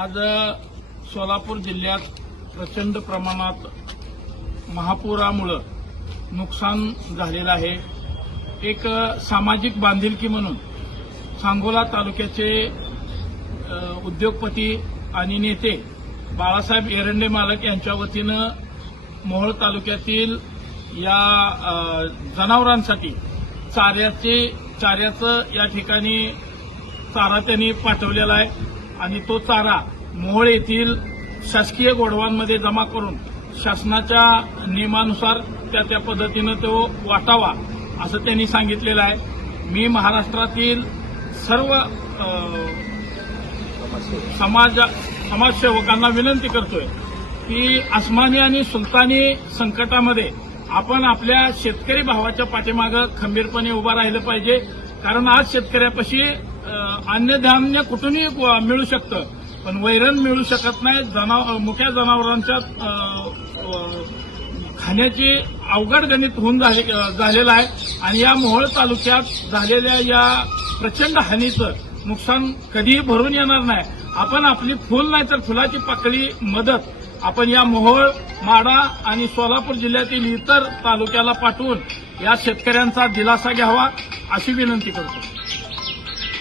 आज सोलापूर जिल्ह्यात प्रचंड प्रमाणात महापुरामुळं नुकसान झालेलं आहे. एक सामाजिक बांधिलकी म्हणून सांगोला तालुक्याचे उद्योगपती आणि नेते बाळासाहेब एरंडे मालक यांच्या वतीनं मोहोळ तालुक्यातील या जनावरांसाठी चाऱ्याचे चाऱ्याचं या ठिकाणी चारा त्यांनी पाठवलेला आहे. आणि तो चारा मोहोळ येथील शासकीय गोडवांमध्ये जमा करून शासनाच्या नियमानुसार त्या त्या पद्धतीनं तो वाटावा असं त्यांनी सांगितलेलं आहे. मी महाराष्ट्रातील सर्व समाज समाजसेवकांना विनंती करतोय की अस्मानी आणि सुलतानी संकटामध्ये आपण आपल्या शेतकरी भावाच्या पाठीमागं खंबीरपणे उभं राहिलं पाहिजे. कारण आज शेतकऱ्यापाशी अन्नधान्य कुठूनही मिळू शकतं. पण वैरण मिळू शकत नाही. जनाव मुख्या जनावरांच्या खाण्याची अवघड गणित होऊन झाले झालेलं आहे. आणि या मोहोळ तालुक्यात झालेल्या या प्रचंड हानीचं नुकसान कधीही भरून येणार नाही. आपण आपली फुल नाही तर फुलाची पाकळी मदत आपण या मोहोळ माडा आणि सोलापूर जिल्ह्यातील इतर तालुक्याला पाठवून या शेतकऱ्यांचा दिलासा घ्यावा अशी विनंती करतो.